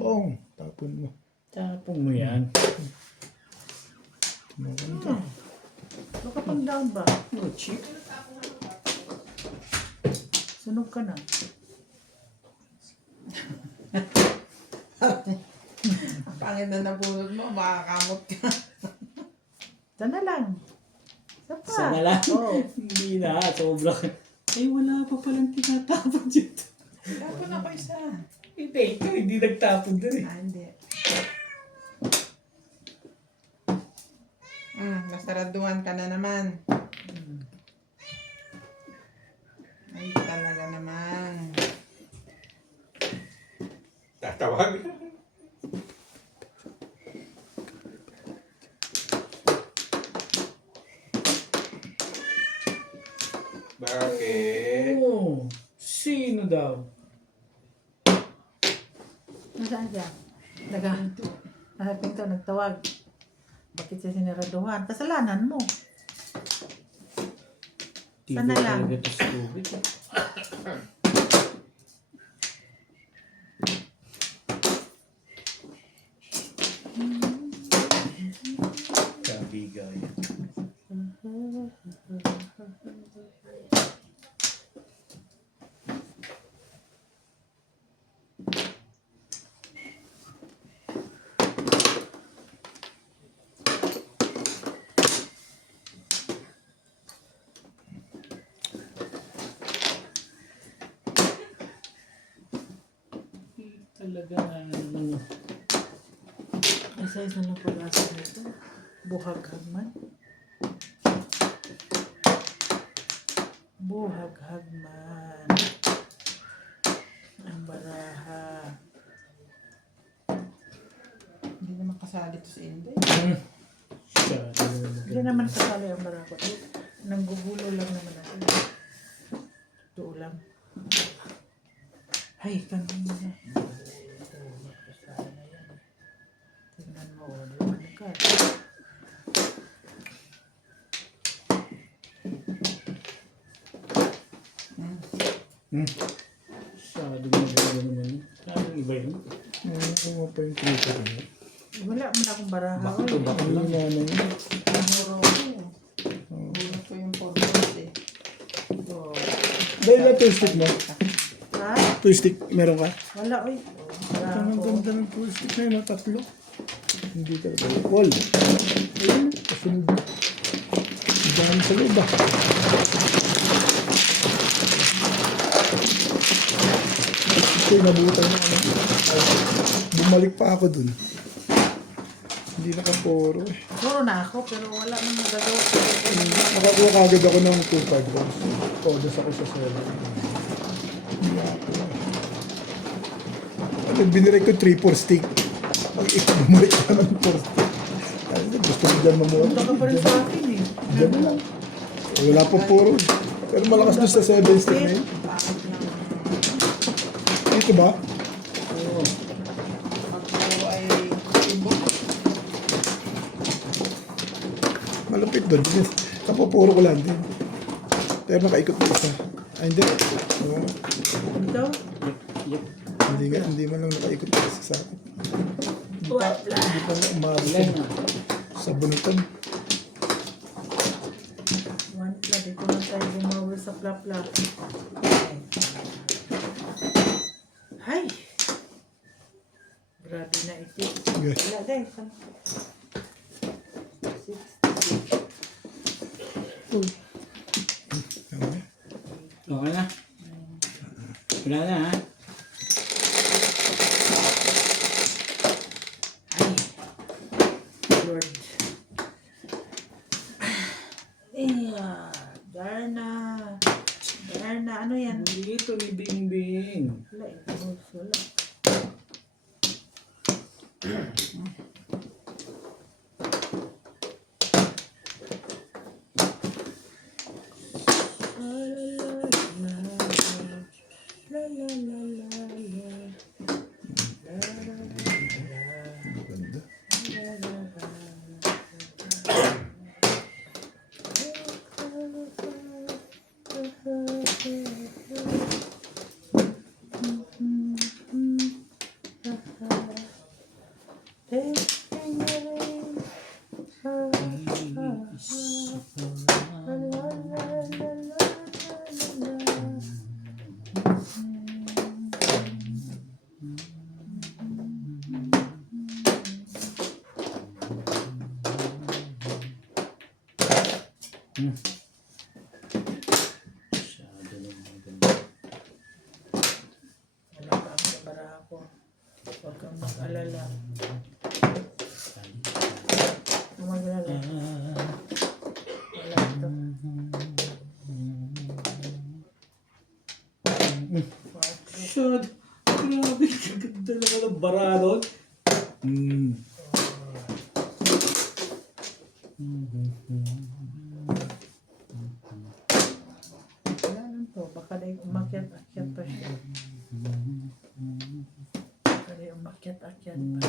Oo, tapon mo. Tapong mo yan. Maganda. Baka pang down ba? No, cheap. Sunog ka na. Pangit na nabulod mo, makakamot ka. Sana lang. Isa pa. Sana lang. Oo. Hindi na, sobra. Eh, wala pa palang tinatapon dito. Tapon ako isa. Hindi, ikaw hindi nagtapon doon eh. Hindi. Nasaraduhan ka na naman. Ay, talaga naman. Tatawag. Bakit? Oo. Sino daw? Nasaan siya? Pinto, nagtawag. Bakit siya sinaraduhan? Kasalanan mo. Sana lang. Talaga to stupid. Kabigay. Talaga ano. Isa-isa lang pag-asa nito. Buhaghag man. Buhaghag man. Ang baraha. Hindi naman kasali to si Inday. Hindi naman kasali ang baraha ko. Nanggugulo lang naman ako. Ito lang. Ay, kanina. Tingnan mo, ano ka? Masyado mo naman. Parang iba yun. Ano pa yung trigger mo? Wala mo na akong baraha. Baka to, baka Ano lang. na ano yun? Namuro ko. Bulot ko yung purpose eh. Ito. Dahil na two stick mo? Ha? Two stick, meron ka? Wala, oy. Baraha Ang ko. ganda ng two stick na yun, no? Tatlo. Hindi talaga. Wall. Ayun, kasunod na. Dami sa loob ah. Ito yung nabutan na ano. Ay, bumalik pa ako dun. Hindi nakaporo eh. Puro na ako, pero wala nang magagawa. Nakakuha kagad ako ng 2-5 rolls. Todos ako sa 7. Hindi ako. Ano, binirek ko 3-4 stick. Pag ikaw bumalik ka ng 4 stick. Ay, gusto mo dyan mamuha. Punta ka pa rin sa akin eh. Dyan lang. Wala pa puro. Pero malakas doon sa 7 stick na yun. Ito ba? Oo. Pagpuro ay ibo. Malupit doon. Kapapuro ko lang din. Pero nakaikot na isa. Ay, hindi. Oo. Ito? Yep. Hindi man lang nakaikot na isa sa akin. Hindi pa na umabot Ilan na? sa bunutan. One flat. Ito na tayo bumawal sa plap-plap. Hay! Grabe na ito. Okay. Wala din. 60. Okay. Okay na. Wala na ha? Ay! Lord. Darna. Darna. Ano yan? Hindi ito ni Bingbing. Wala. Wala. Maganda. Huwag kang mag-alala. Huwag mag-alala. Wala ito. Shod. Grabe, kaganda naman ang baradon. Hmm. Wala lang to. Baka na umakyat-akyat pa siya. Baka na umakyat-akyat pa.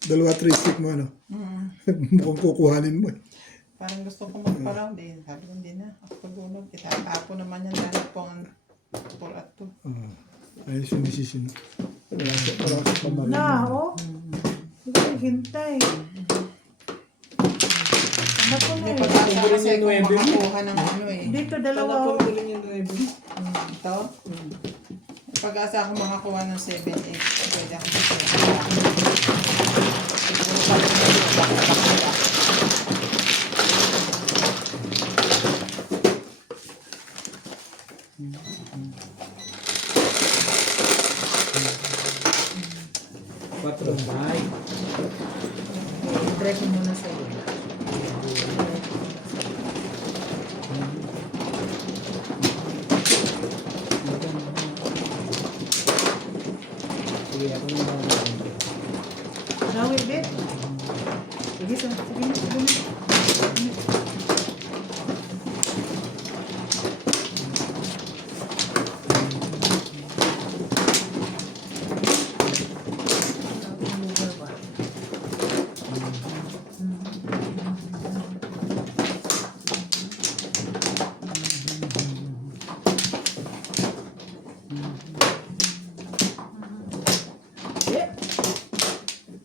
Dalawa 3 stick mo, ano? Mukhang kukuhanin mo eh. Parang gusto ko magparaw din. Sabi ko, hindi na. Ako pag-unog. Itatapo naman yan. Dahil po ang 4 at 2. Ayos yung decision. Wala sa pamarin. Na, oh. Hindi ko hintay. Ano ko na Hindi, eh. pag-asa kasi yung kung 9 mo. makakuha ng ano eh. Dito dalawa. Tanapon Oh. ko rin yung 9. Ito. Pag-asa ako makakuha ng 7, 8. Pwede ako dito. Siguro pa rin dito. Baka. Quatro, five. Try ko muna sa'yo. Sige, ako na ba? Nawi, bet. Sige, sige na, sige na.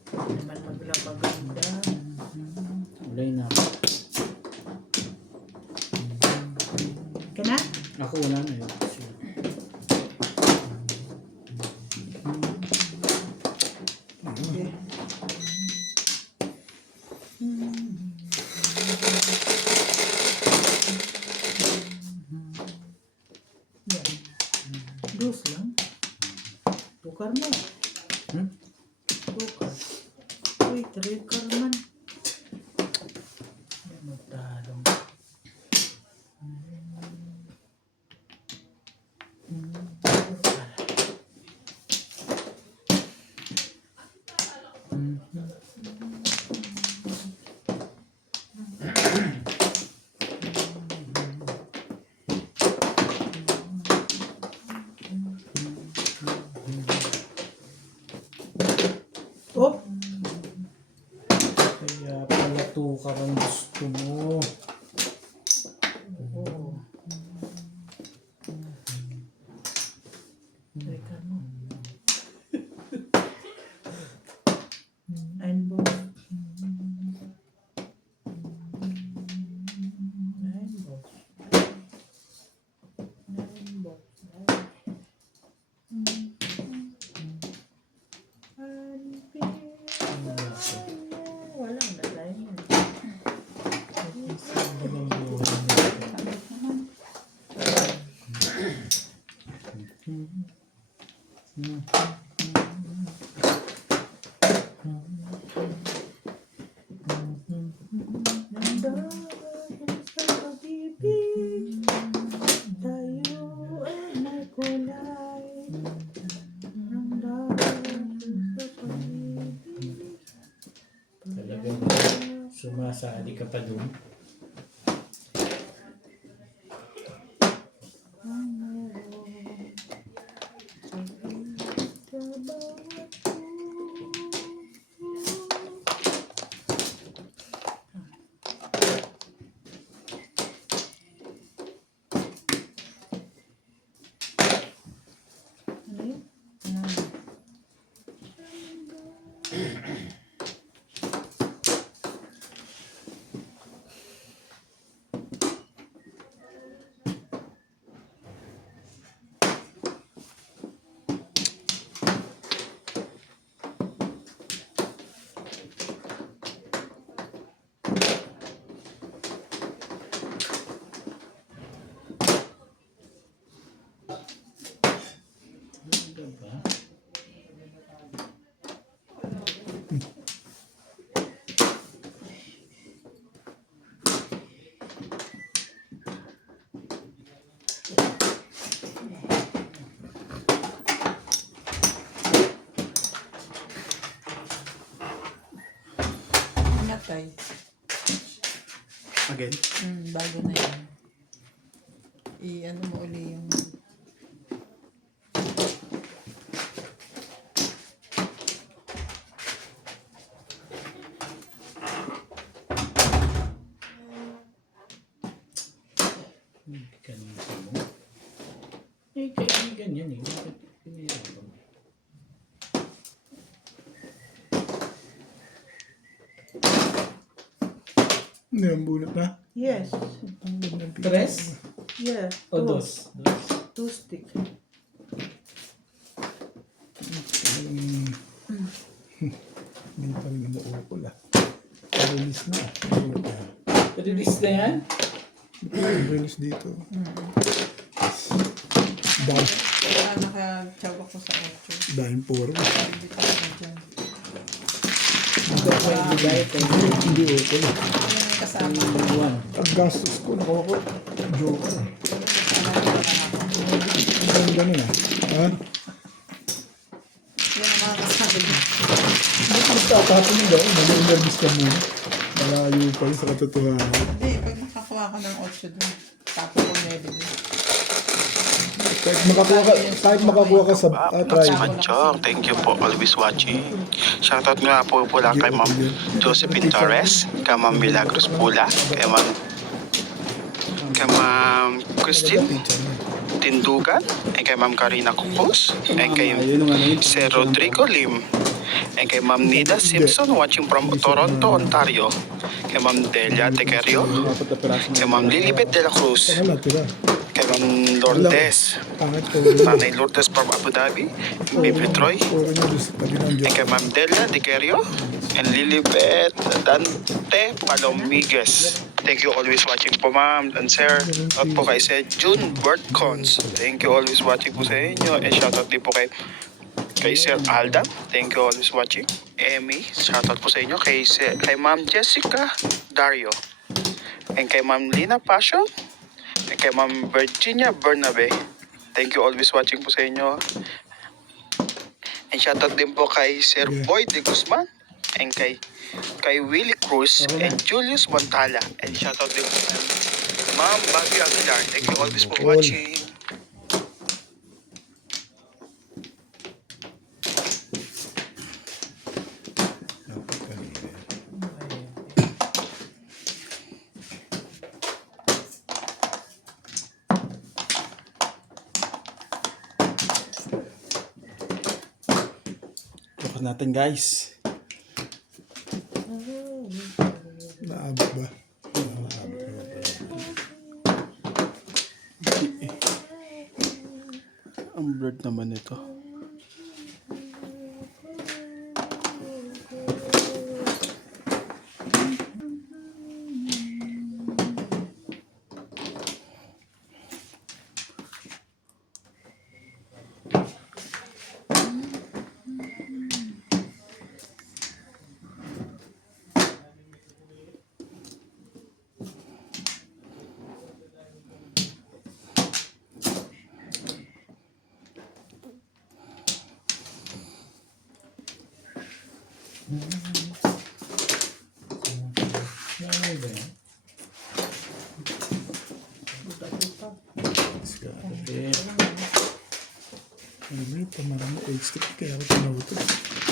Naman maganda. Ulay na. Ka na? Ako una na yun. Yan. Dos lang. Tukar mo. Hmm? Tukar. Uy, trikar man. Yan, magtalong. Tukar. Oh! Kaya pala tukar ang gusto mo. Oh. Trikar mo. Nine balls. Nine balls. Nine balls. Walang nalay yan. Nandang sa pag-ibig, tayo ay may kulay. Nandang sa pag-ibig, Talagang sumasali ka pa doon. ang meron sa bawat puso. Ano yun? Again? Bago na yan. I-ano mo uli yung... Kaibigan mo. Eh, kaibigan yan eh. Bakit pinahirapan mo? Hindi ang bunot na. Yes. Ang ganda ng pizza. Tres? Yeah. O Two. dos? Dos. 2 stick. Hindi pa rin naukol ah. Release na. Bunot na. Release na yan? Release dito. Dahil, Kaya nakatsawa ko sa 8. dahil puro. Hindi pa ako dyan. Ito ako yung bigay. Hindi ukol. Yung kasama ko. One. Ang gastos ko, nakuha ko. Joke. Ang ganun ah. Ha? Yan ang mga kasama ko. Basta tatapon mo daw. Nag-nervous ka muna. Malayo pa rin sa katotohanan. Hindi, pag nakakuha ko ng 8 doon, tapo ko 9 doon. Kahit makakuha ka sa try. Manchong, thank you po, always watching. Shoutout nga po pula kay Ma'am Josephine Torres, kay Ma'am Milagros Pula, kay Ma'am Christine Tindugan, and kay Ma'am Karina Kupos, and kay Sir Rodrigo Lim, and kay Ma'am Nida Simpson watching from Toronto, Ontario, kay Ma'am Delia Tequerio, kay Ma'am Lilibet de la Cruz, Wala, tira. kay Ma'am Lourdes, Pangit ko. Nanay Lourdes from Abu Dhabi, Baby Troy, Puro niya doon sa tabi ng and Diyos. kay Ma'am Delia Tequerio, and Lilibet Dante Palomigues. Thank you always watching po ma'am and sir. At po kay Sir June Bertcons. Thank you always watching po sa inyo. And shoutout din po kay Sir Alda. Thank you always watching. Emmy, shoutout po sa inyo. Kay Ma'am Jessica Dario. And kay Ma'am Lina Passion. And kay Ma'am Virginia Bernabe. Thank you always watching po sa inyo. And shoutout din po kay Sir Boy de Guzman. And kay Willie Cruz and Julius Montala. And shoutout din po kay Ma'am Babi Aguilar. Thank you always for watching. Tapos natin guys. Naabot ba? Ang blurred naman ito. Ano ba yan? Okay. Ano ba ito? Marami 8 stick. Kaya ako tinawag.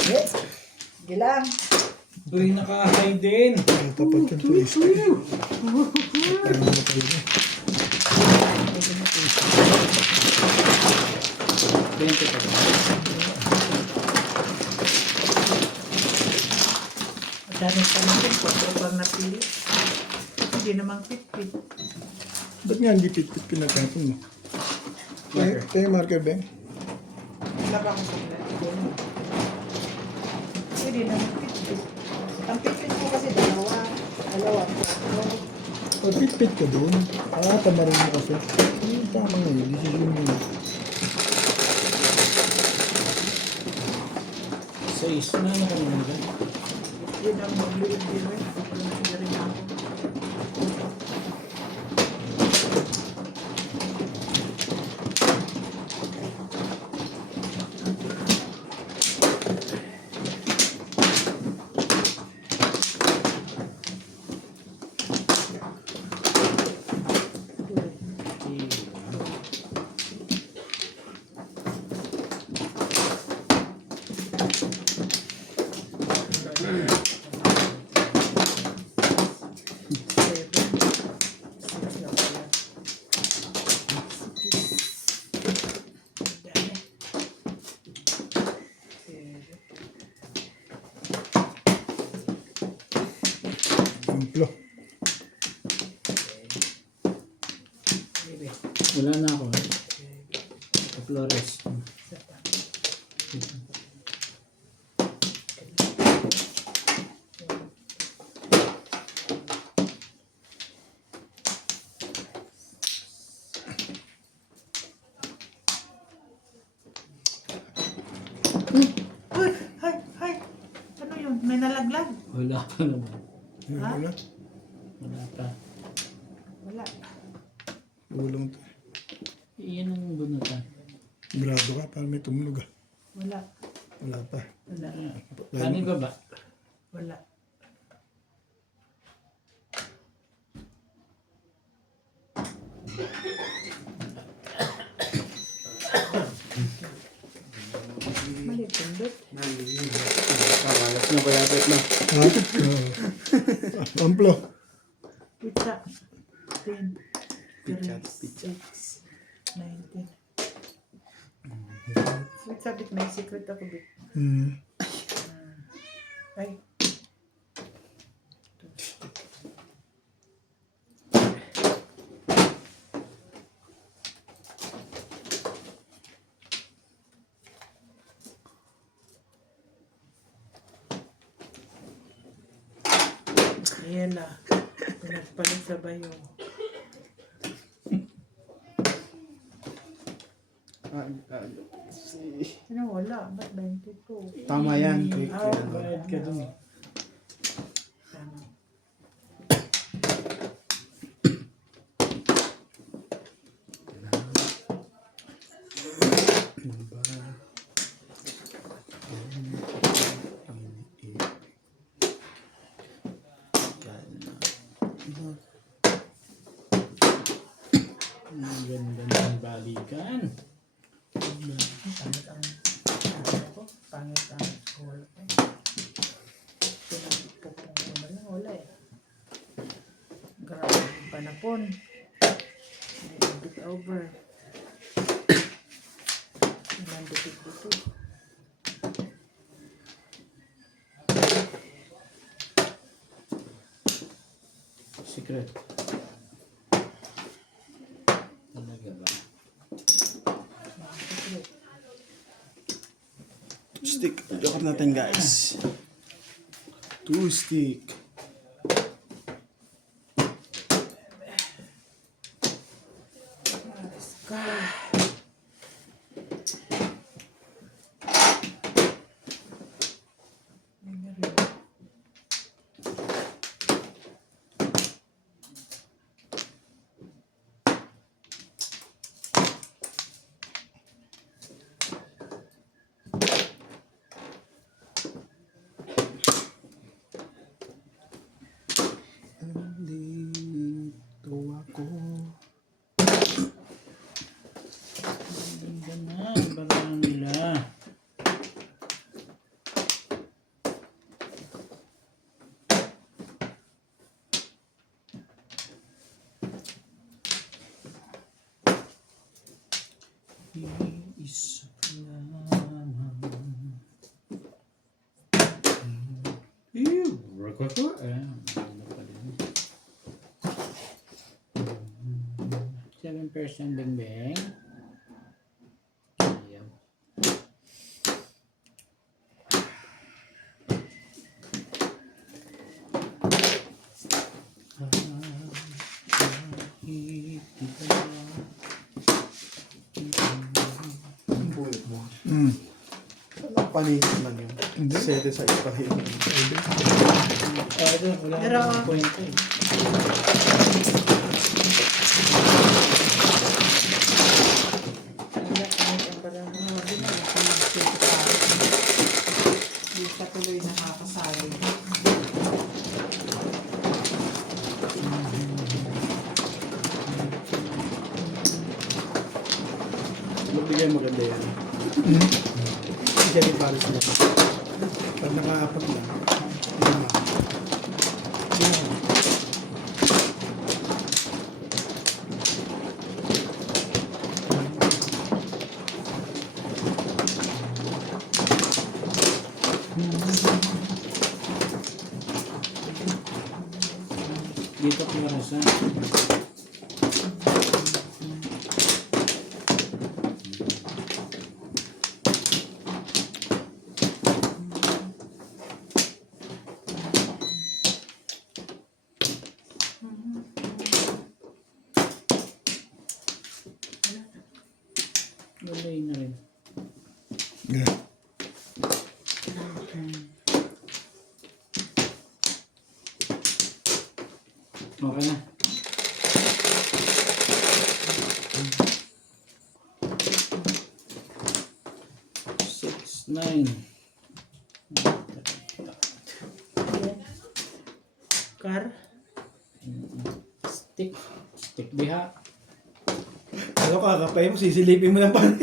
Yes. Sige lang. Uy, naka-high din. Kaya tapat yung 2 stick. Parang ano pa yun eh. 20 pa ba? Dami pa natin. 4 pang napili. Hindi namang fit-fit. Ba't nga hindi pit-pit pinagkatong mo? Kaya marker ba? Wala ba akong sulat? Hindi namang fit-fit. Ang fit-fit ko kasi dalawa. O pit-pit ka doon. Tamarin mo kasi. Tama nga yun. Decision mo yun. 6 na ano ka naman ba? Yun ang magliit-liit. Walang sigarin ako. Wala na ako. Flores. Isa pa. Uy! Hay! Hay! Ano yun? May nalaglag? Wala pa naman. Ha? Wala. Wala pa. Wala. Ulong to. Iyan ang bunutan. Grado ka, parang may tumunog ah. Wala. Wala pa. Wala. Paano yung baba? Wala. Mali pindot. Kakalas na ba yata na? Ha? Amplo. Pizza. 10. 3, 6, 19. Wait, sabit may secret ako bit. Ay. Ayan na. Pinagpalit sa bayo. Ano wala? Ba't 22? Tama yan. Bayad ka dun. Ang ganda ng balikan. Pangit ang ako. Pangit ang school. Pinagpupong ko na lang. Wala eh. Grabe yung panapon. May bit over. Nandikit-dikit. Secret. Talaga ba? Secret. Stick. Look natin guys. 2 stick. Scar. Dito ako. Ang ganda na ang barang nila. Isa lamang. Ew! Rococo? Ano pa din. 7% beng-beng. Ayaw. Ang bullet mo. Panis lang yun. Hindi. Sede sa ipahin. Wala Pero, akong kwento eh. wala pangit ang barang. Hindi na lang pinag-check pa. Hindi ka tuloy nakakasali. Magbigay maganda yan. Hindi yan iparis na. Pag nakaapat lang. Lima. Dito ko marasa. Lumay na rin. Yeah. Okay na. Six, nine. Car. Stick. Stick biha. Ano kakapay mo, sisilipin mo ng pan.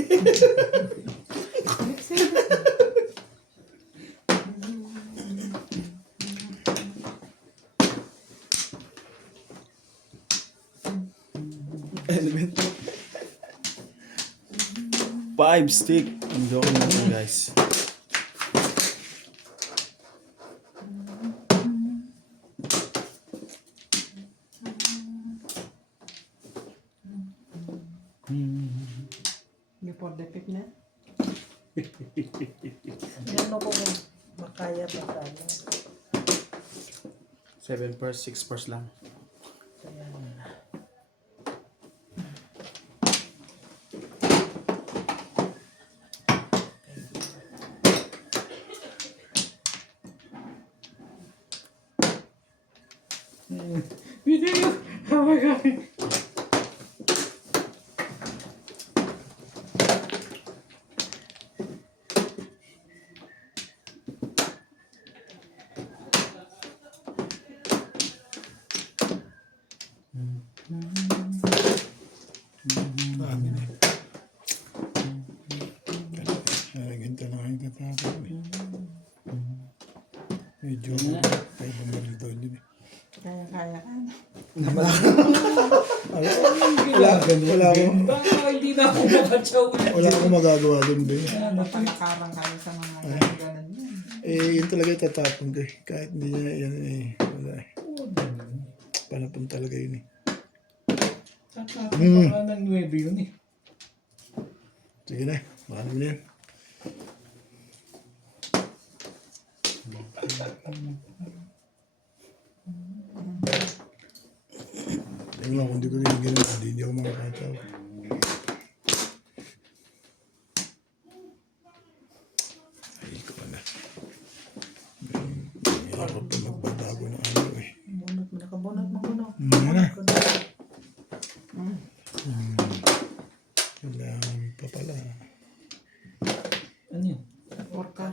Element. 5 stick. Ang joking na to, guys. Before the pick na. Ano ko kung makaya pa tayo. 7 purse, 6 purse lang. Video! Oh my God! Dami na. Ganito na kayo tatapos. Medyo kayo bumalik doon yun eh. Kaya-kaya ka. Wala akong Baka hindi na ako nakatsaw. wala akong magagawa doon ba Napalakaran kayo sa mga ganun yan. yun talaga tatapon ko eh. Kahit hindi na yan eh. Wala eh. Panapon talaga yun eh. Tatapon pa ng 9 yun eh. Sige na, baka naman yan. Tingnan mo, kung hindi ko rin ganun, hindi ako makakatawa. Ay, ko pa na. Hirap pa magbabago ng ano eh. Bunot mo, nakabunot mo kuno. Ano na? Kailangan pa pala. Ano yun? Orca.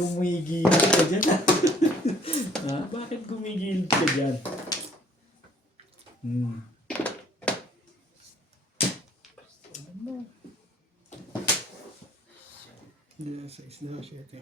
Gumigilid ka dyan ah. Ha? Bakit gumigilid ka dyan? Hindi na sa isla siya ito.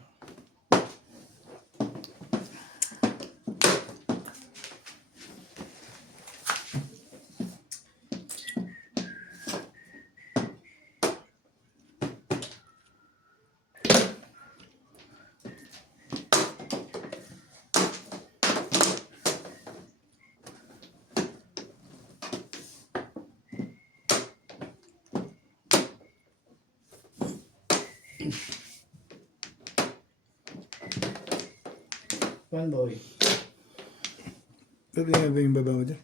One boy. Pwede nga ba yung baba mo dyan?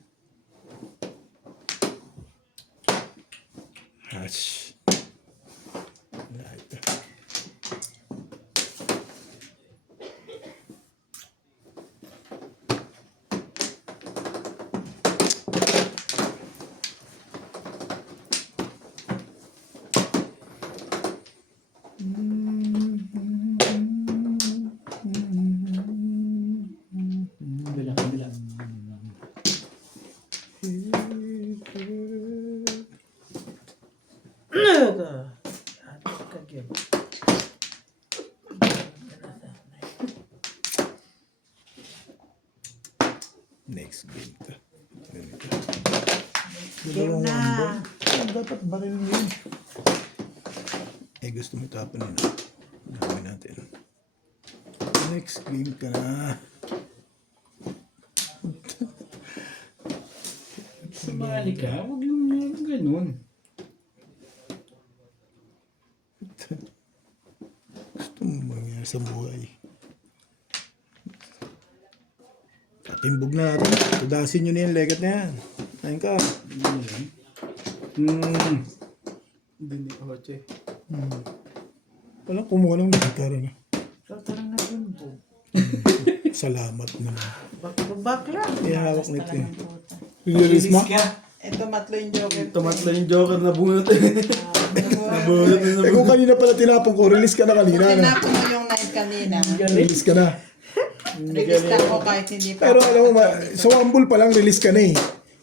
Hash. Lahat ito. Kabila, kabila. Kagyan. Next game ka. Ganito. Game na. Dapat baril mo yun. Eh gusto mo tapon yun. Gawin natin. Next game ka na. Sumali ka? Huwag yung ganun. Gusto mo mangyari sa buhay. Timbog na natin. Tudasin nyo na yung legat na yan. Ayun ka. Hindi ni Oche. Walang kumuha ng medicar. Ano? So, tarang na timbog. Salamat naman. Bakla. Ihawak nito Talagang yun. puta. Release mo? Ito matlo yung joker. Tomat lang yung joker na bunot. Nabunot na Eh kung kanina pala tinapon ko, release ka na kanina. Ano? Tinapon mo yung night kanina. Release ka na. Release ka ko kahit hindi pa. Pero alam mo, sa Wambol pa lang, release ka na eh.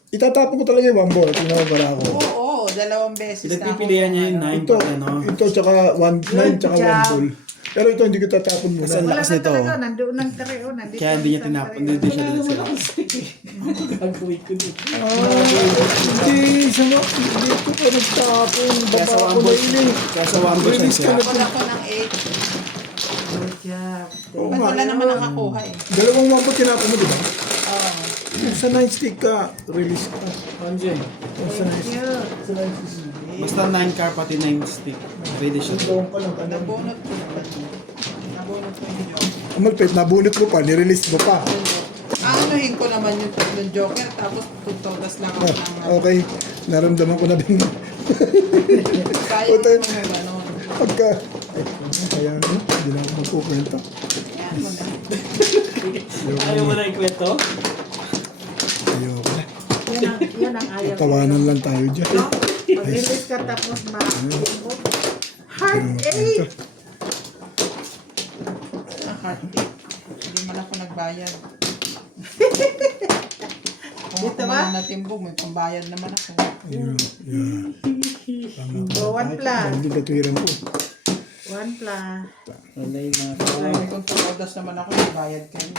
Itatapon ko talaga yung Wambol. Tingnan mo para ako. Oo, 2 beses na ako. Pinagpipilian niya yung 9 Ito, pa ano. ito tsaka 9 tsaka Good job. Wambol. Pero ito hindi ko tatapon muna. Kasi ang Wala lakas na nito. talaga. Nandoon ang trio. Nandito Kaya hindi niya ang tinapon. trio. Hindi siya din sila. Gagawin ko dito. Hindi, sama. Hindi ko pa nagtapon. Kaya sa Baba ko Wambol. na yun eh. Kaya sa Wambol siya Release ka sila. na. Tinapon ako ng 8. Good job. Oo Ba't nga. wala naman nakakuha eh. Dalawang Wambol tinapon mo, di ba? Oo. Sa 9 stick ka, release ka. Andiyan. Sa 9 Thank stick. you. Sa 9 stick. Basta 9 car pati 9 stick. Pwede siya. Doon ka lang. Ano? Nabunot ko. Nabunot ko yung joker. Amalpit, nabunot mo pa, nirelease mo pa. Aanuhin ko naman yung 3 joker tapos tutodas lang ako ng Okay, naramdaman ko na din. kaya Puta. mo na gano'n. Pagka, kaya ano, hindi na ako magkukwento. Yan mo na. Ayaw mo na ikwento? Ayoko na. Yan ang ayaw. Tawanan lang tayo dyan. No? Pag-release ka tapos ma-timbog. Heartache! Ang heartbeat. Hindi man ako nagbayad. Kung ako Dito ba? man natimbog, may pambayad naman ako. Yeah. Tama ka. So, 1 plus. Hindi katuwiran ko. 1 plus. Wala yung mga Kaya kung tutodas naman ako, may bayad kayo.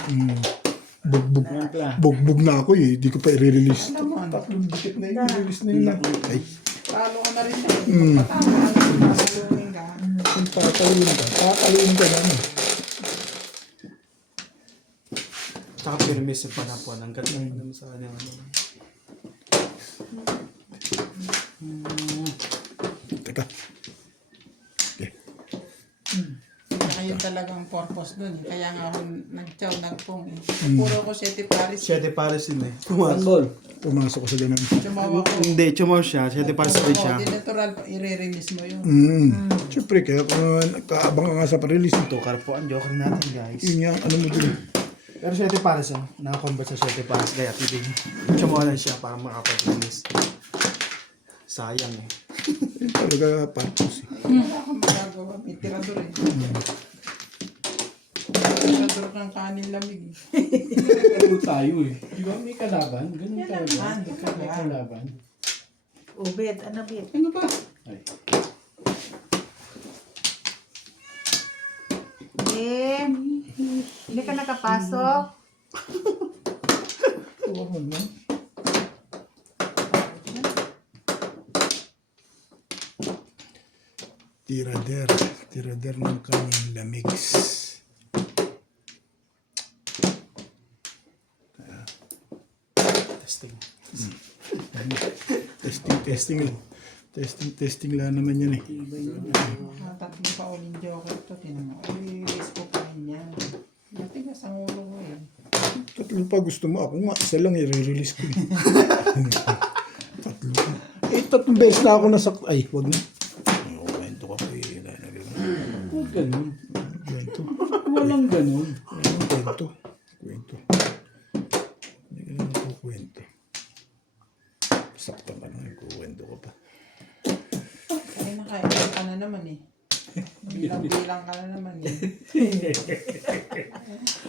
Bugbog. pla. Bugbog na ako eh. Hindi ko pa i-release. Ano naman? Tatlong dikit na yun. I-release na yun. Ay, Palo ko na rin na eh. Patama ka. Pasalunin ka. kung tatalawin ka. Tatalawin ka na. Ano? Tsaka permissive pa na po. Ang ganda naman sa kanya. Teka. Okay. Kaya yun talagang purpose dun. eh. Kaya nga ako nag-chow, nagpong eh. Puro ko 7 Paris. 7 pares yun eh. Wambol. Pumasok ko sa ganun. Chumawa ko. Hindi, chumaw siya. 7 pares rin siya. Di natural, i-release mo yun. Siyempre, kaya kung kaabang ka nga sa pa-release nito, Joker po ang joker natin guys. yun nga, ano mo dun. Pero 7 pares oh. Nakakonvert sa 7 pares. Kaya titig. Chumaw lang siya para makapag-release. Sayang eh. Yun talaga purpose eh. Wala akong magagawa. May tirador eh. Tirador ng kanin lamig eh. Ganun tayo eh. Di ba may kalaban? Ganun talaga. Hindi ka May ba? kalaban. Ubed, ano bit? Ano ba? Ay. Hindi ka nakapasok. Oo mo. Tirader ng kanyang lamigs. Testing. Testing lang. Testing lang naman yan eh. Tatlo pa uling joker to. Tinan mo. I-release ko pa rin yan. Matigas ang ulo ko eh. Tatlo pa gusto mo. Ako nga, isa lang i-release ko eh. Tatlo pa. Eh, tatlong beses na ako nasak... Ay, wag na. Ano, kwento ka pa eh. Huwag ganun. Kwento. Walang ganun. Kwento. Kwento. Hindi ka lang kukwento. Sakta ka lang, kukwento ka pa. Kaya nakailan ka na naman eh. Bilang-bilang ka na naman eh.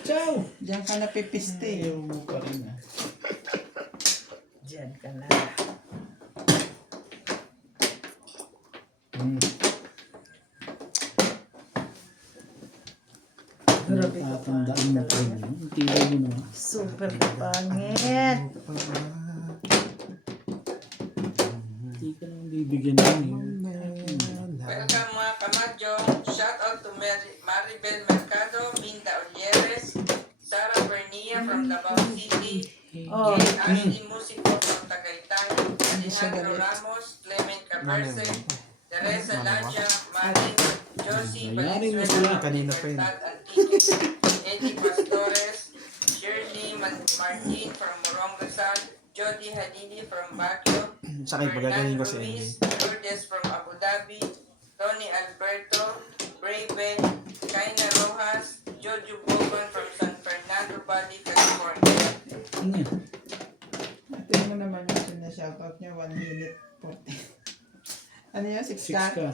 Ciao! Diyan ka na pipiste eh. Ayaw mo pa rin ah. Diyan ka na. Grabe ka Tatandaan mo pa rin yun. Tila mo na. Super pangit. Hindi ka naman bibigyan ng yun. Welcome mga kamadyo. Shout out to Maribel Mercado, Minda Olieres, Sarah Bernia from Davao City, Oh. Jane Ashley Musico from Tagaytay, Alejandro Ramos, Clement Caberce, Teresa Ladia, Marin, Josie Bayarin mo Valenzuela, sila. Kanina pa yun. Libertad Antique, Eddie Pastores, Shirley Mandela, Martin from Morong Rizal, Jody Hadidi from Baguio, Sakay, pagagaling ko sa Ruiz, NBA. Lourdes from Abu Dhabi, Tony Alberto, Braven, Kaina Rojas, Jojo Bogon from San Fernando Valley, California. Ano yan? Tingnan mo naman yung sinashoutout niya, 1 minute 40. Ano yun? 6 6 ka? ka.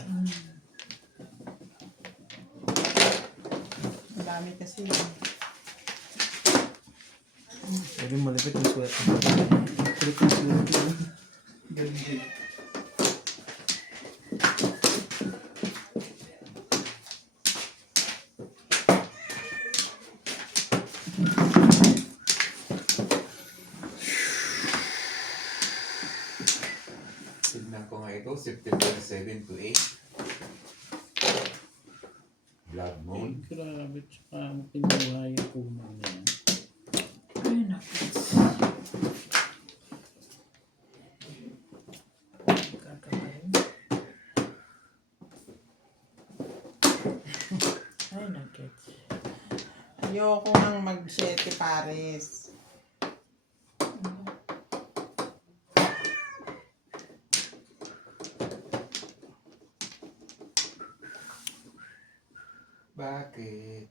Ang dami kasi. Pwede malipit yung sweat. Malipit yung sweat. Ganda. Tignan ko nga ito, September 7 to 8. Blood Moon. Grabe, tsaka ang pinuha yung puno na yan. Ay, naku. Kakabahin. Ay, naku. Ayoko nang mag-7 pares. Bakit?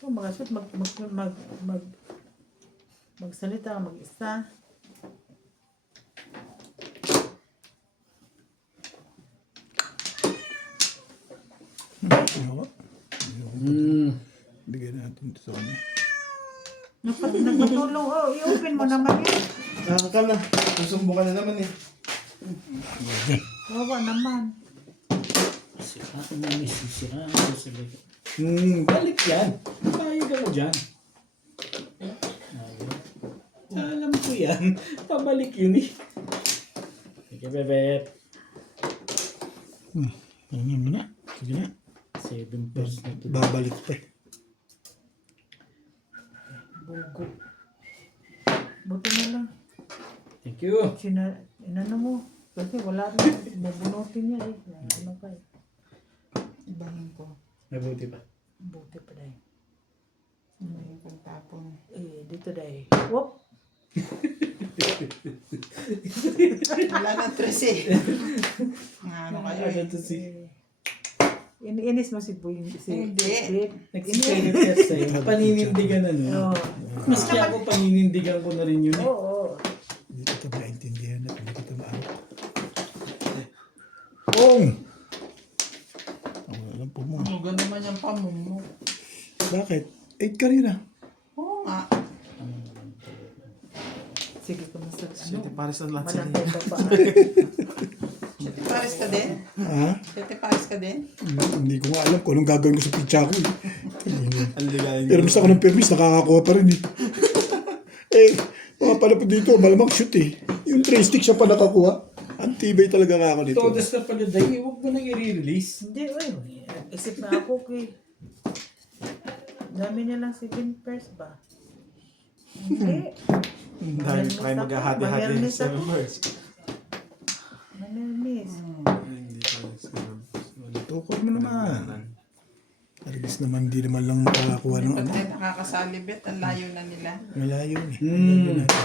Oh, mga shoot, magsalita, mag-isa. Ayoko. Bigyan natin ito sa kanya. Nagpatulong, oh, i-open mo naman yan. Nakakal na. Susumbukan na naman eh. Wawa naman. Sira ko na may sisira. Balik yan. Payag ako dyan. Alam ko yan. Pabalik yun eh. Sige, bebet. Tingnan mo na. Sige na. 7 pairs na to. Babalik pa eh. Bugo. Buti na lang. Thank you. Inano mo. Kasi wala rin. Bubunutin niya eh. Ano ka eh. Ibahin ko. Mabuti pa. Buti pa dahil. Ibahin kong tapon. Eh, dito dahil. Whoop! Wala nang 13 eh. Nga ano kayo eh. Ano to si... Iniinis mo si Boy. Hindi. Nagsiselit ka sa'yo. Paninindigan na no. Oo. Maski ako paninindigan ko na rin yun eh. Oo. Hindi kita maintindihan at hindi kita maarap. Ong! Ang alam po mo. Ano, ganda naman yung pamum mo. Bakit? 8 ka rin ah. Oo nga. Sige, kumusta? Sweet Ano? pares na lahat sila. Malaki ba pa? 7 pares ka din? Ha? 7 pares ka din? Hindi ko nga alam kung anong gagawin ko sa pizza ko eh. Ang ligayin Pero basta ako ng permis, nakakakuha pa rin eh. Mga pala po dito, malamang shoot eh. Yung 3 sticks siya pa nakakuha. Ang tibay talaga nga ako dito. Todas na pala dahil, huwag mo nang i-release. Hindi, uy. Isip na ako kay... Dami niya lang 7 pairs ba? Hindi. Dahil kayo maghahati-hati Mayroon sa isa. members. Manamis. Hindi pa. Tukod mo naman. Arigis naman, di naman lang makakakuha ng Pag ano. tayo nakakasalibit, ang layo na nila. Malayo eh. Gagawin natin.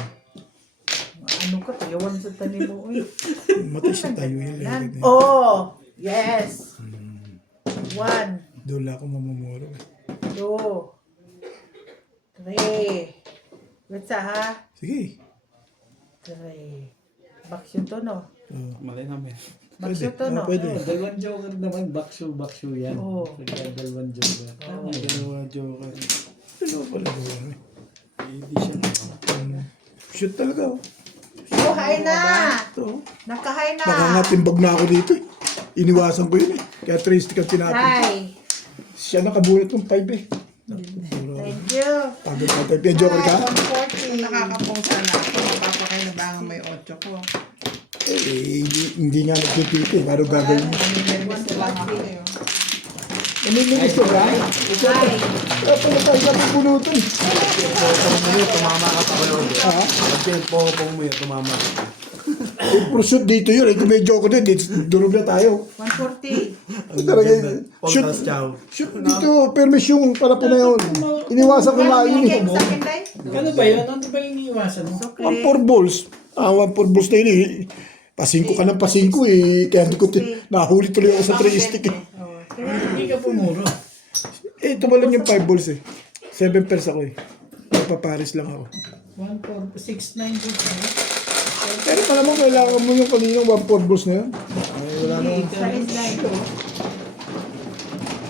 Ano ka? Tayawan sa tanim mo, uy. Matay siya tayo yun. Yan. Oh! Yes! 1, Doon lang ako mamumuro eh. 2, 3. Wait sa ha? Sige. 3. Baksyo to, no? Malay namin. Baksyo to, no? Pwede. Dalawang joker naman, baksyo yan. Oo. Kaya dalawang joker. Oo. Dalawa joker. Dalawa pala doon eh. Hindi siya. Shoot talaga oh. Buhay na! Ito. Nakahay na! Baka nga timbag na ako dito eh. Iniwasan ko yun eh. Kaya 3 stick ang tinapin. Hi! Siya nakabunot ng 5 eh. Thank you! Pagod na tayo. Pia joker ka? 140. Kung nakakapong sana ako, papakinabangan may 8 ko. Hindi nga nagtititi. Paano gagawin mo? Naminervis na lang ako eh. Namiminis ko ba? Hi! Kaya pala tayo sa pupunutan. Pong mo yun, tumama ka pa kayo. Ha? Pag yung pong mo yun, tumama ka. Proshoot dito yun. Ito may joker din. Durog na tayo. 140. Talaga ganda. yun. Shoot. Shoot. Shoot dito, permis yung pala po na yun. Iniwasan ko nga yun eh. Game sa akin, Day. Ano ba yun? Ano ba yung iniiwasan mo? Ang 4 balls. 1 4 balls na yun eh. Pasingko ka ng pasingko eh. Kaya hindi ko nahuli tuloy ako sa 3 stick eh. Hindi ka pumuro. Eh, tumalon yung 5 balls eh. 7 pairs ako eh. Paparis lang ako. 1, 4, 6, 9, 2, Pero pala mo, kailangan mo yung kaninang 1 4 balls na yun. Ay, wala na.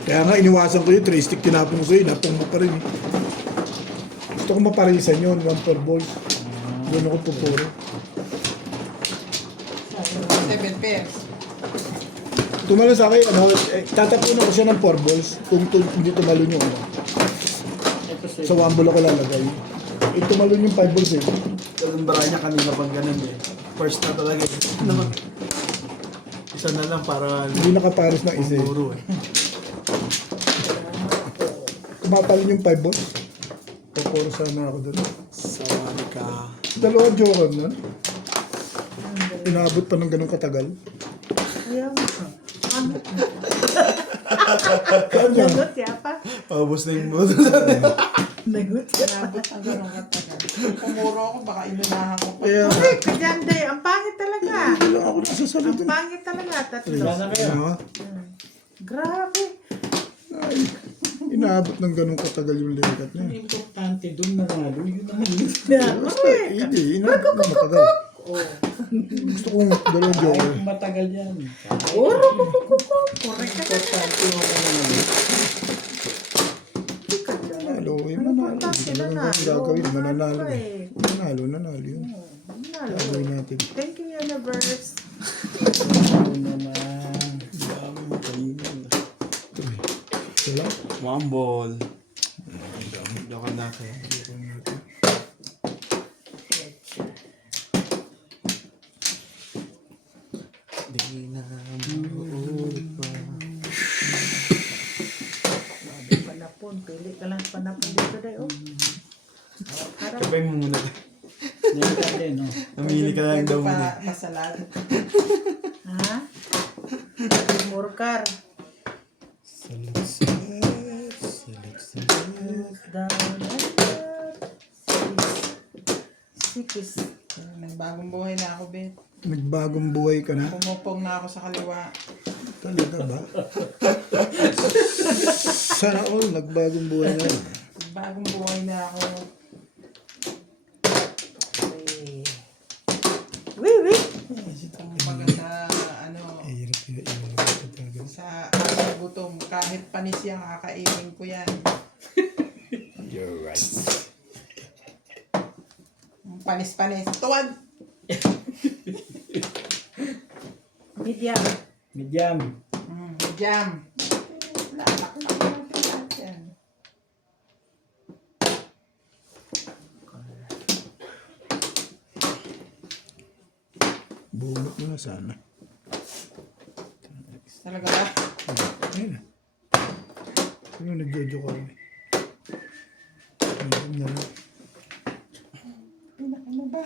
Kaya nga, iniwasan ko yung 3 stick tinapon ko sa'yo. Napong mo pa rin eh. Gusto ko maparisan yun, 1 4 balls. Doon ako pupuro. 7 pairs. Tumalo sa akin, ano, tatapunan ko siya ng 4 balls kung hindi tumalon yung ano. Sa 1 ball ako lalagay. Eh, tumalon yung 5 balls eh. Kalumbara niya kanina pang ganun eh. First na talaga eh. Naman. Isa na lang para Hindi nakaparis ng isa eh. puro eh. Tumatalon yung 5 balls. Pupuro sana ako doon. Sawari ka. Dalawa joker nun. Inabot pa ng ganun katagal. Lagot yapa. Paubos na yung mood. Lagot Nabot ang ganun katagal. Kung pumuro ako, baka inunahan ko pa. Kaya Correct, kadyan day. Ang pangit talaga. wala ako nasasabi Ang doon. pangit talaga. Tatlo. Sana kayo. Ano? Grabe. Ay, inaabot ng ganun katagal yung legat Ang niya. importante doon nanalo. Yun ang yun. Basta, hindi. Inaabot ng matagal. Gusto kong dalawang joker. Ay, matagal yan. Oro, kukukuku. Correct ka talaga. Importante mo ka naman. Nanalo, yung manalo. Importante Ano na ang gagawin? Mananalo. eh. Nanalo yun. Nanalo. Gagawin natin. Thank you, universe. Ano naman. Dami mo kanina. Ito lang. One ball. Daka na kayo. Di na mauulit pa. Panapon. Pili ka lang panapon dito day. Oh. Harap. Sabay mo muna. Meron ka din, no? Namili ka lang daw muna. Pasalad. Ha? Murkar. Down and up. Sikis. Nagbagong buhay na ako, Bet. Nagbagong buhay ka na. Pumupong na ako sa kaliwa. Talaga ba? Sana all, nagbagong buhay na. Nagbagong buhay na ako. Wee, wee. Kung maganda, ano, Hirap yun. Talaga. sa gutom, kahit panis yan, kakainin ko yan. You're right. Panis-panis. Tuwad! Medium. Medium. Jam. Lalakpak natin lahat yan. Bunot mo na sana. Talaga ba? Ayun na. Ano nagjojo ko rin. Ayun na lang. Ano ba?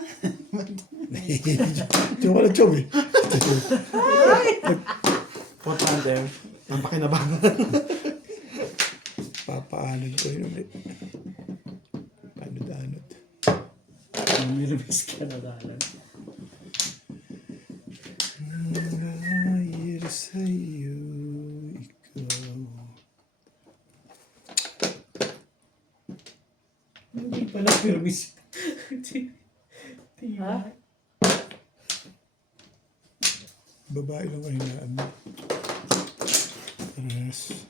Diyo ka lang, Chom eh. Importante. Ang pakinabangan. Papaanod ko yun ulit. Anod-anod. Nilabas ka na dalan. Mahir sa'yo, ikaw. Hindi pala permis. Ha? Babae lang kayo na ano. Yes.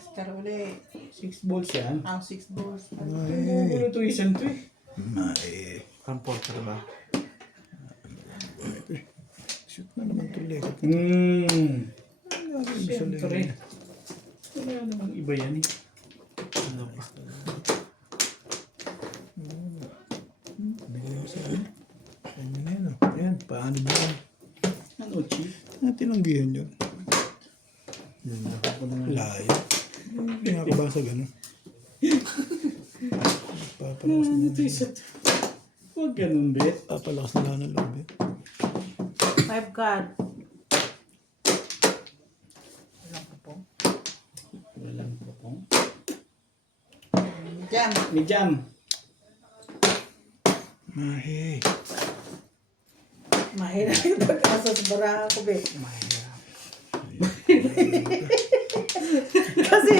Star uli. 6 balls yan. 6 balls. Ay, Ano to isang to eh. may. Ang porter ba? Shoot na naman ito legat. Siyempre. Wala namang iba yan eh. Ano pa? Bigyan mo sa ano. Ayan mo na yun. Ayan, paano ba yan? Ano, chief? Tinanggihan yun. Yun na. Layo. Hindi nga ba sa gano'n? Papalos Ano mo. to isa to? Huwag Ganun din. Papalakas na lang ng loob eh. 5 card. Walang po po. Walang popong. Jam. May jam. Mahi. Mahirap yung pag-asa sa baraha ko, be. Kasi,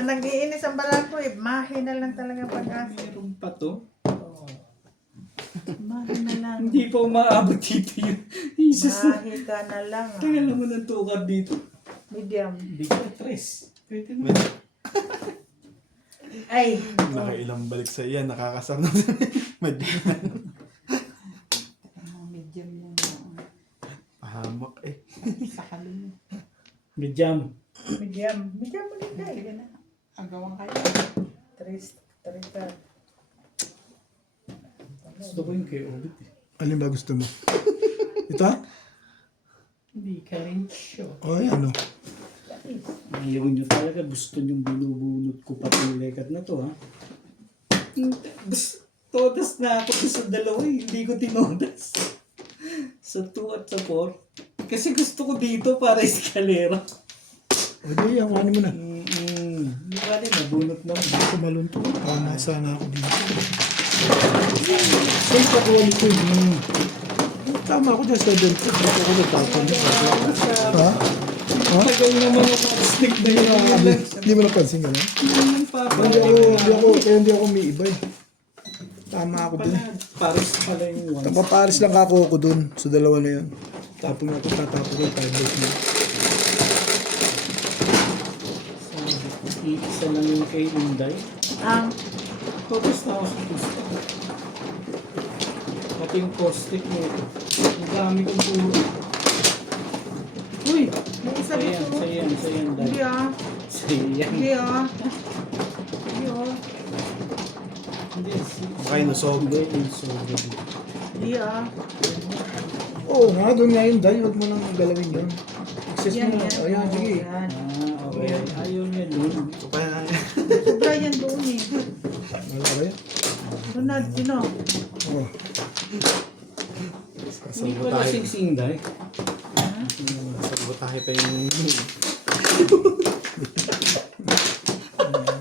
nag-iinis ang baraha ko eh. Mahina lang talaga pag-asa. Meron pa to. Oo. Mahina lang. Hindi pa umaabot dito yun. Jesus. Mahika na lang. Tagal naman ng tukad dito. Medium. Hindi ka tres. Pwede mo. Ay. Nakailang balik sa iyan, nakakasar na. Medium na Pahamak eh. sa kalin. May jam. Medium. Medium ulit na Sige na. Agawan kayo. 3 card. Gusto ko yung kay Obit eh. Alin ba gusto mo? Ito? Hindi ka rin sure. O, ano? Ayaw nyo talaga. Gusto nyo binubunot ko pati yung lekat na to ha. Todas na ako sa dalawa eh. Hindi ko tinodas. Sa 2 at sa 4. Kasi gusto ko dito para eskalera. O di, ang ano mo na. Hindi ba rin, nabunot naman. Tumalon to. Sana ako dito. Saan pakuha nito yun? Tama ako dyan sa dento. Dito ako nagtatang. Ha? Ha? Tagal naman ako stick na yun. Hindi mo napansin gano'n? Hindi ako may iba eh. Tama ako dun eh. Paris pala yung one. Tapaparis lang ako dun sa dalawa na yun. Tapos ako tatapos ko yung 5 balls na. Isa lang yung kay Inday. Ang Focus na ako sa postic. Pati yung postic mo ito. Ang dami kong puro. Uy! may isa Sayan, dito. sayan, sayan, Hindi Day. ah. Sayan. Hindi ah. Hindi ah. Hindi, si- Okay, nosog. Hindi, nosog. Hindi ah. Oo nga, doon nga yun, Day. Huwag mo nang galawin yun. Access Yan mo na. yan. Ayan, sige. Yan. Ah, okay. Ayaw niya dun. Sobra yan doon eh. Wala ba yan? Doon na, sino? Oo. Hindi ko na sing-sing, Day. Sabotahe pa yung...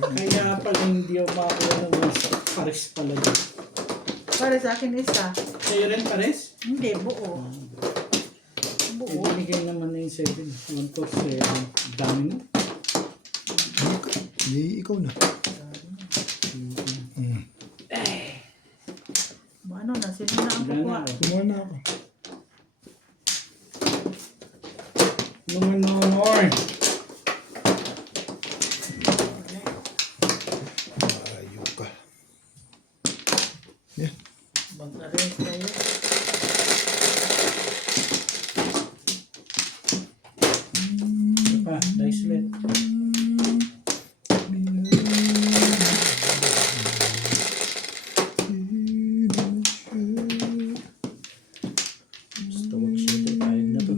Kaya pala hindi ako makakuha ng ones. Pares pala dun. Para sa akin isa. Sa'yo rin pares? Hindi, buo. Buo. Binigay naman na yung 7. 1 to 7. Dami na. Hindi, ikaw na. Ano na, sino na ang Wala kukuha? na ako. Kumuha na ako. No more. Ayaw ka. Yan. Mag-arrange tayo. Pa, dice ulit. Basta wag siya ito. Pahig na to.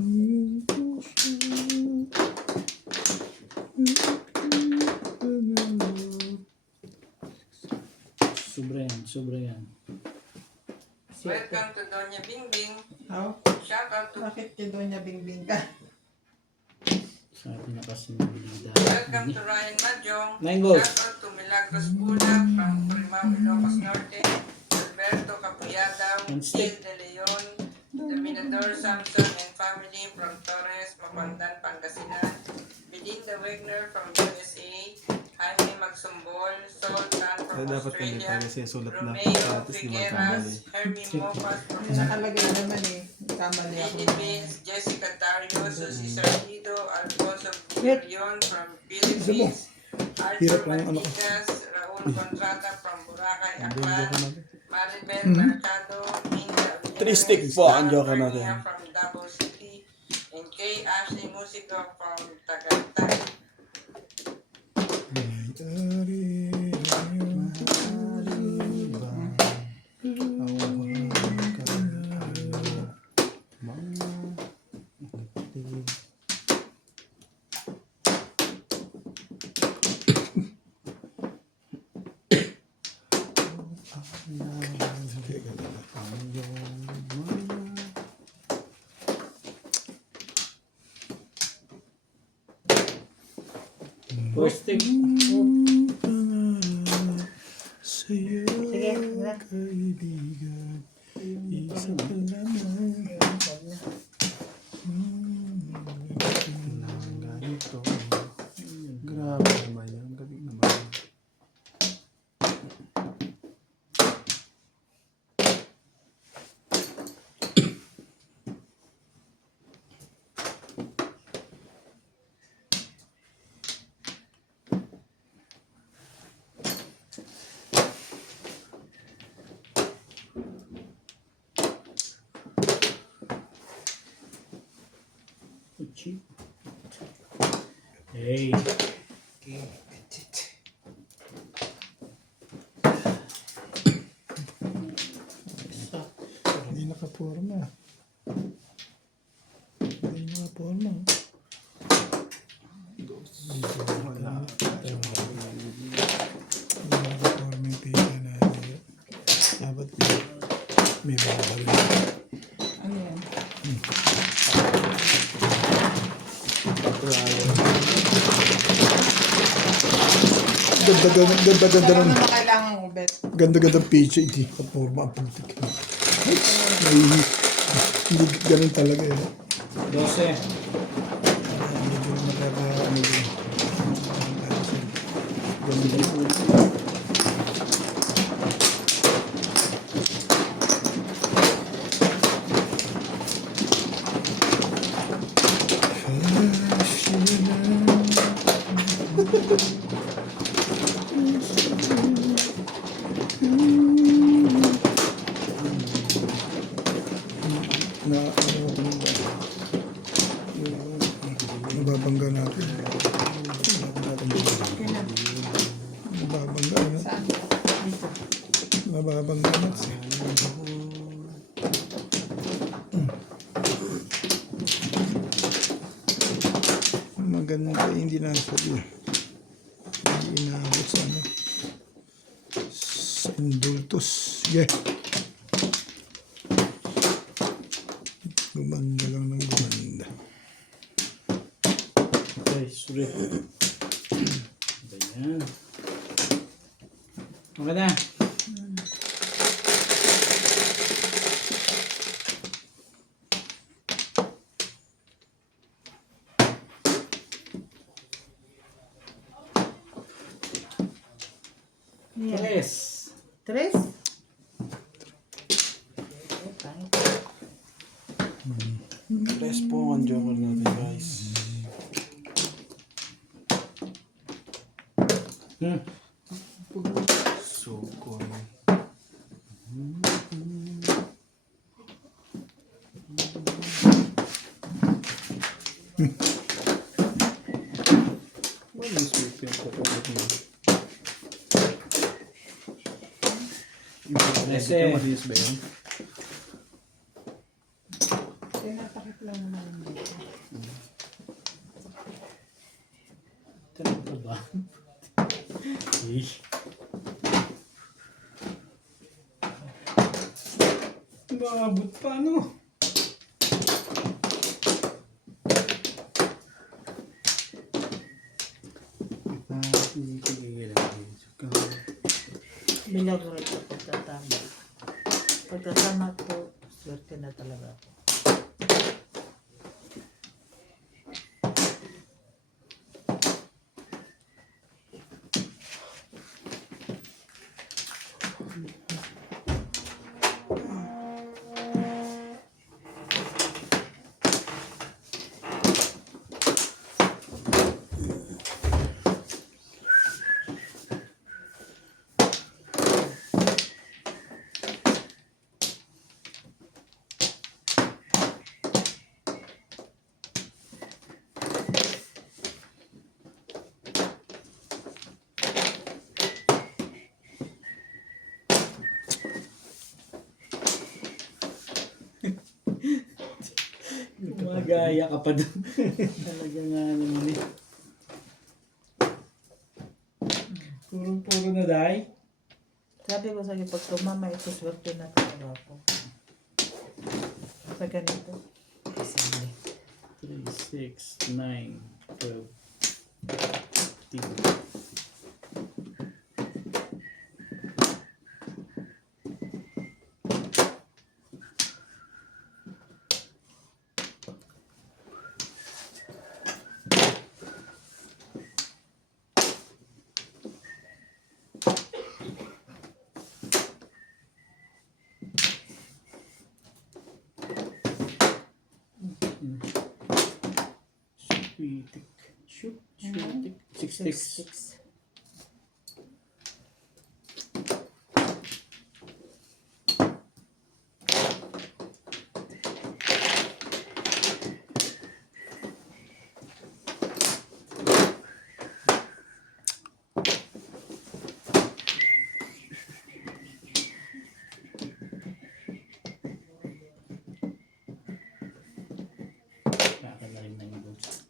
Sobra yan. Welcome to Doña Bingbing. Oh, Shout out to bakit kay Doña Bingbing ka? Sabi na kasi ng bida. Welcome to Ryan Majong. 9 goals. Shout out to Milagros Pula from Primao, Ilocos Norte. Alberto Capuyadaw, And Gil stick. De Leon, Dominador Samson and family from Torres, Mapandan, Pangasinan. Belinda Wegner from USA. Jaime Magsumbol, Sultan from Dapat hindi Australia. pa kasi sulat na. Romeo Tapos di magkamali. Figueras, Herbie Mopas from Nakalagay naman eh. Kamali ako. Lady Vince, Jessica Dario, Susie Sardido, Alfonso Villion from Philippines, Hirap Arthur lang, ano ko. Mantigas, Raul Contrata from Boracay, Ang joker Aklan, natin. Maribel Mercado, Minda Ulieres, 3 stick po ang Sarah joker Bernia natin. from Davao City, and Kay Ashley Musico from Tagaytay. First thing. Sa'yo, Sige, na. kaibigan. Isa pa lamang. Ganito. Grabe naman yan. Galing naman. Cheap. Hey. Hindi nakaporma. Hindi nakaporma. Wala. Hindi nakaporma yung pita na. Dapat may babalik. Ano yan? Ganda Kaya ng naman kailangan ko, Bet. ganda picture. Hindi nakaporma ang putik. Hindi ganun talaga eh. 12. Medyo nakaka ano yun. Ganda yun. Na nababangga natin. Nababangga na. Saan? Nababangga natin. Maganda hindi nasa doon. Hindi inaabot sa ano. Sa indultos. Yeah. Gumanda lang ng gumanda. Okay, sulit. Ganyan. Okay na. Yan. Tres. 3? Tres po ang joker natin, guys. So cool. What is with yung kukulit mo? Trese. Malinis ba yun? Tinatakip lang naman dito. Ito na ba? Eh. Maabot pa, no? Hindi ko gagawin. Bilog rin ito pagtatama. Pagtatama po, swerte na talaga ako. Magaya ka pa doon. Talaga nga naman eh. Puro na dahi. Sabi ko sa pag tumama ito, swerte na talaga ako. Sa ganito. 3, 6, 9, 12. Sweetik. Shoot. Sweetik. 6 ticks. 6. Akin na rin na yung boots.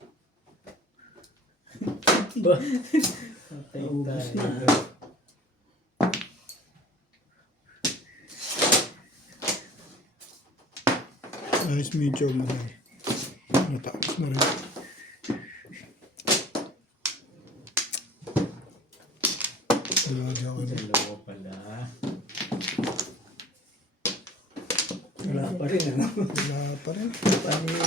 Ba? Patay tayo. Ayos medyo madali. Natapos na rin. Talaga ako na. Dalawa pala. Wala pa rin, ano? Wala pa rin. Paano yung